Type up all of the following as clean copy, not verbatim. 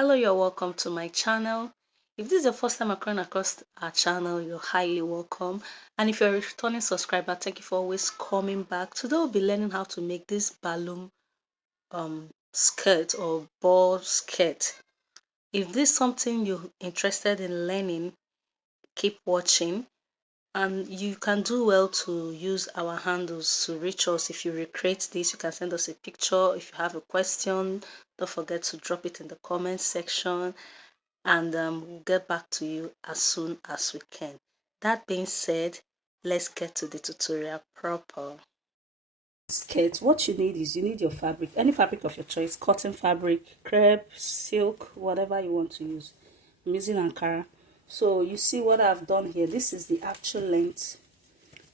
Hello, you're welcome to my channel. If this is your first time coming across our channel, you're highly welcome. And if you're a returning subscriber, thank you for always coming back. Today we'll be learning how to make this balloon skirt or ball skirt. If this is something you're interested in learning, keep watching. And you can do well to use our handles to reach us. If you recreate this, you can send us a picture. If you have a question, don't forget to drop it in the comment section, and we'll get back to you as soon as we can. That being said, let's get to the tutorial proper. Skirt, what you need is you need your fabric, any fabric of your choice, cotton fabric, crepe, silk, whatever you want to use. I'm using Ankara. So you see what I've done here. This is the actual length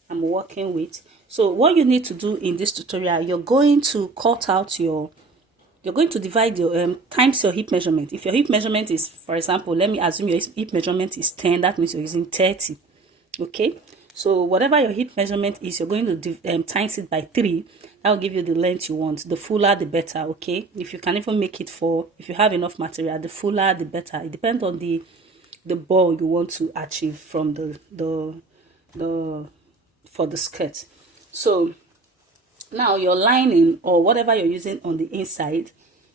I'm working with. So what you need to do in this tutorial, you're going to cut out your, you're going to divide your times your hip measurement. If your hip measurement is, for example, let me assume your hip measurement is 10, that means you're using 30. Okay, so whatever your hip measurement is, you're going to times it by 3. That will give you the length you want. The fuller the better. Okay, if you can even make it 4, if you have enough material, the fuller the better. It depends on the ball you want to achieve from for the skirt. So now your lining or whatever you're using on the inside,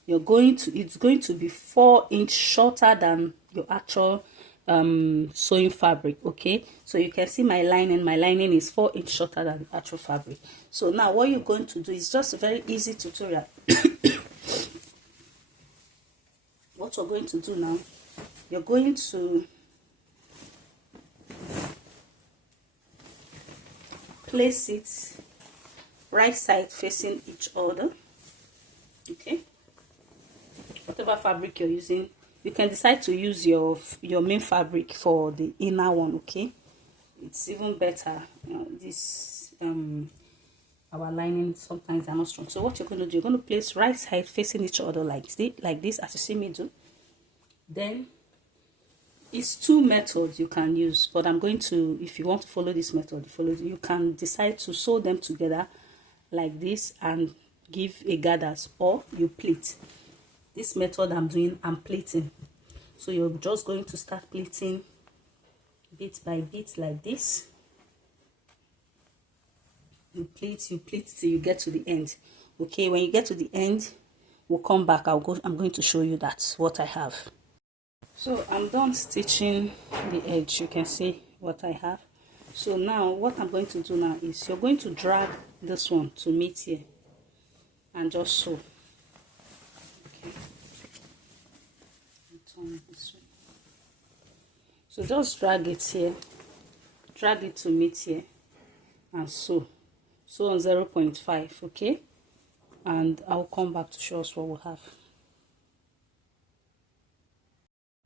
it's going to be 4 inches shorter than your actual sewing fabric. Okay, so you can see my lining is 4 inches shorter than the actual fabric. So now what you're going to do is just a very easy tutorial. What you're going to do now, you're going to place it right side facing each other. Okay, whatever fabric you're using, you can decide to use your main fabric for the inner one. Okay, it's even better. This our lining sometimes are not strong. So what you're going to do, you're going to place right side facing each other like this, as you see me do. Then it's 2 methods you can use, but I'm going to, if you want to follow this method, you can decide to sew them together like this and give a gathers, or you pleat. This method I'm pleating. So you're just going to start pleating bit by bit like this. You pleat till you get to the end. Okay, when you get to the end, we'll come back. I'm going to show you that's what I have. So I'm done stitching the edge. You can see what I have. So now what I'm going to do now is you're going to drag this one to meet here and just sew. Okay, turn it this way. So just drag it here, drag it to meet here, and sew on 0.5. okay, and I'll come back to show us what we have.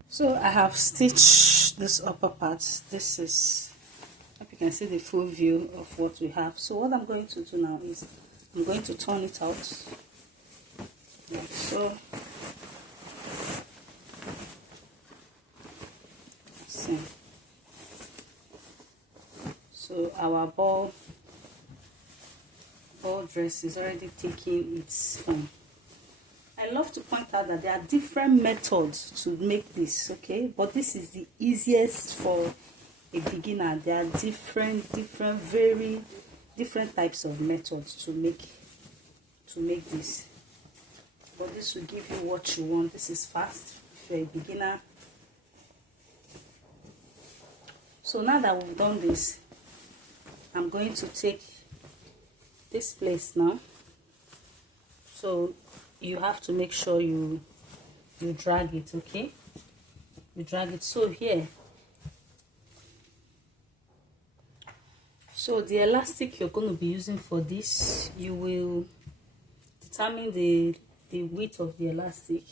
So I have stitched this upper part. This is, hope you can see the full view of what we have. So what I'm going to do now is I'm going to turn it out like so. So our ball dress is already taking its form. I love to point out that there are different methods to make this, okay, but this is the easiest for a beginner. There are very different types of methods to make this, but this will give you what you want. This is fast if you're a beginner. So now that we've done this, I'm going to take this place now. So you have to make sure you drag it. Okay, you drag it. So here, so the elastic you're going to be using for this, you will determine the width of the elastic.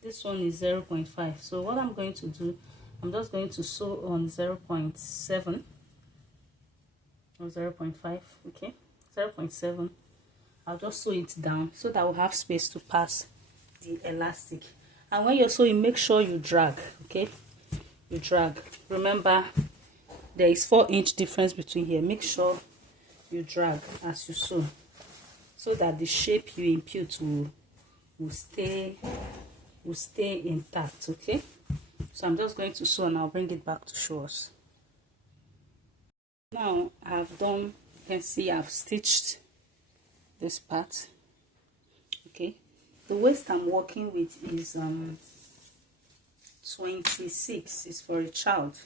This one is 0.5. so what I'm going to do, I'm just going to sew on 0.7 or 0.5. okay, 0.7. I'll just sew it down so that we'll have space to pass the elastic. And when you're sewing, make sure you drag. Okay, you drag. Remember, there is 4 inch difference between here. Make sure you drag as you sew so that the shape you impute will stay will stay intact. Okay, so I'm just going to sew and I'll bring it back to show us. Now I've done, you can see I've stitched this part. Okay, the waist I'm working with is 26. It's for a child.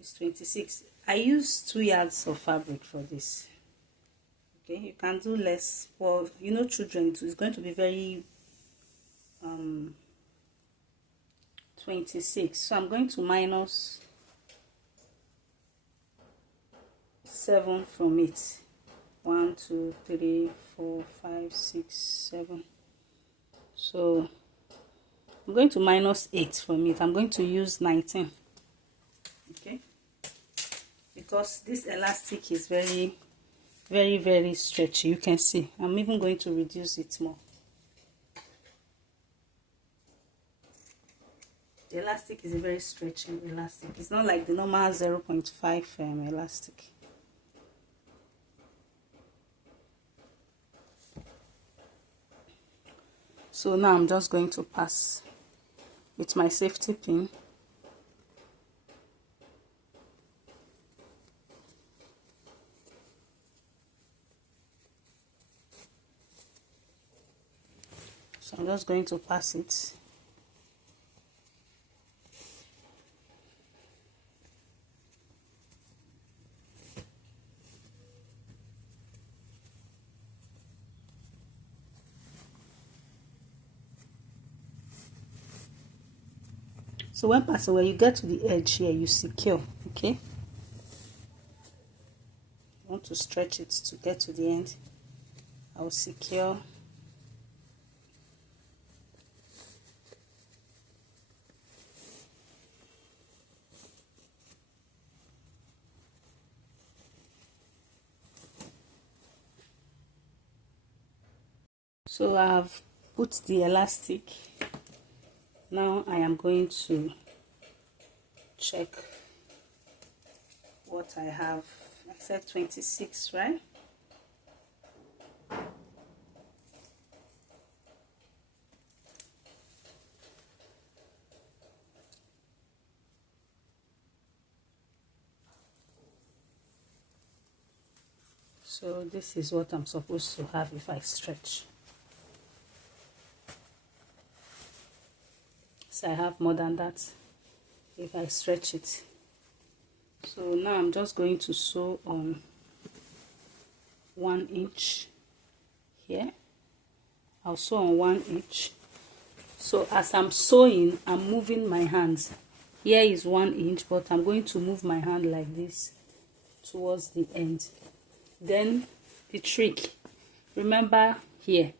It's 26. I use 2 yards of fabric for this. Okay, you can do less. For, you know, children, it's going to be very 26. So I'm going to minus 7 from it. 1 2 3 4 5 6 7. So I'm going to minus 8 from it. I'm going to use 19. Okay, because this elastic is very, very, very stretchy. You can see I'm even going to reduce it more. The elastic is a very stretchy elastic. It's not like the normal 0.5 elastic. So now I'm just going to pass with my safety pin. So I'm just going to pass it. So when passing, when you get to the edge here, you secure. Okay, you want to stretch it to get to the end. I will secure. So I've put the elastic. Now I am going to check what I have. I said 26, right? So this is what I'm supposed to have if I stretch. So I have more than that if I stretch it. So now I'm just going to sew on 1 inch here. I'll sew on 1 inch. So as I'm sewing, I'm moving my hands. Here is 1 inch, but I'm going to move my hand like this towards the end. Then the trick, remember here,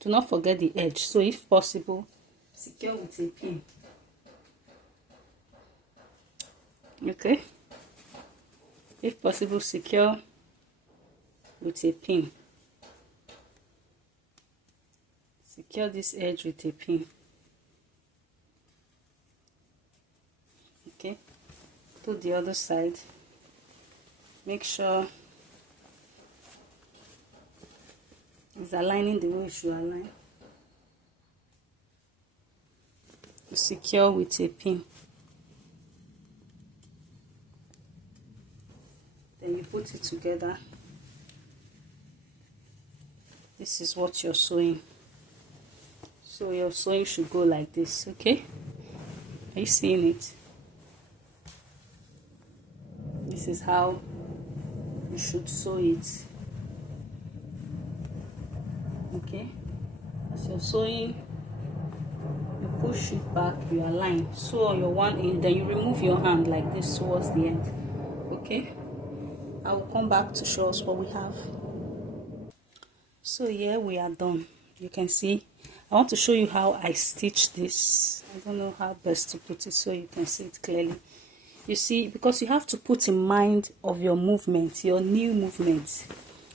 do not forget the edge. So if possible, secure with a pin. Okay, if possible, secure with a pin. Secure this edge with a pin. Okay, to the other side. Make sure it's aligning the way it should align. You secure with a pin. Then you put it together. This is what you're sewing. So your sewing should go like this, okay? Are you seeing it? This is how you should sew it. Okay? As you're sewing, you push it back, you align. Sew on your 1 inch, then you remove your hand like this towards the end. Okay? I will come back to show us what we have. So here we are done. You can see, I want to show you how I stitch this. I don't know how best to put it so you can see it clearly. You see, because you have to put in mind of your movement, your new movement.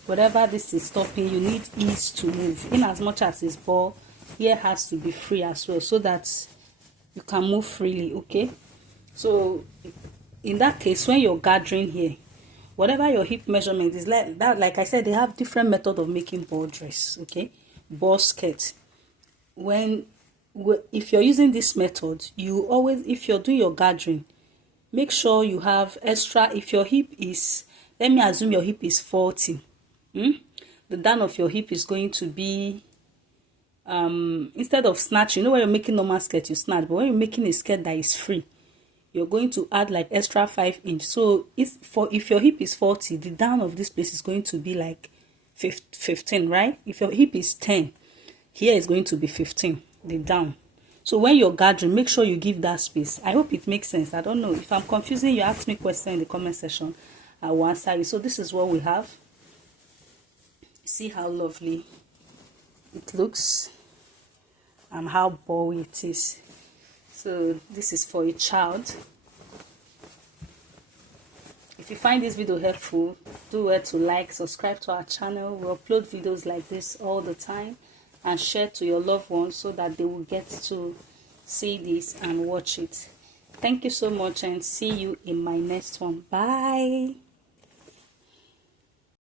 Whatever this is stopping, you need ease to move. In as much as it's ball, here has to be free as well, so that you can move freely. Okay, so in that case, when you're gathering here, whatever your hip measurement is, like that, like I said, they have different method of making ball dress. Okay, ball skirt. When if you're using this method, you always, if you're doing your gathering, make sure you have extra. If your hip is, let me assume your hip is 40, the down of your hip is going to be, instead of snatching, when you're making normal skirt you snatch, but when you're making a skirt that is free, you're going to add like extra 5 inch. So if your hip is 40, the down of this place is going to be like 15, right? If your hip is 10, here is going to be 15, the down. So when you're gathering, make sure you give that space. I hope it makes sense. I don't know if I'm confusing you. Ask me question in the comment section, I will answer you. So this is what we have. See how lovely it looks and how bowy it is. So this is for a child. If you find this video helpful, do well to like, subscribe to our channel. We upload videos like this all the time, and share to your loved ones so that they will get to see this and watch it. Thank you so much, and see you in my next one. Bye.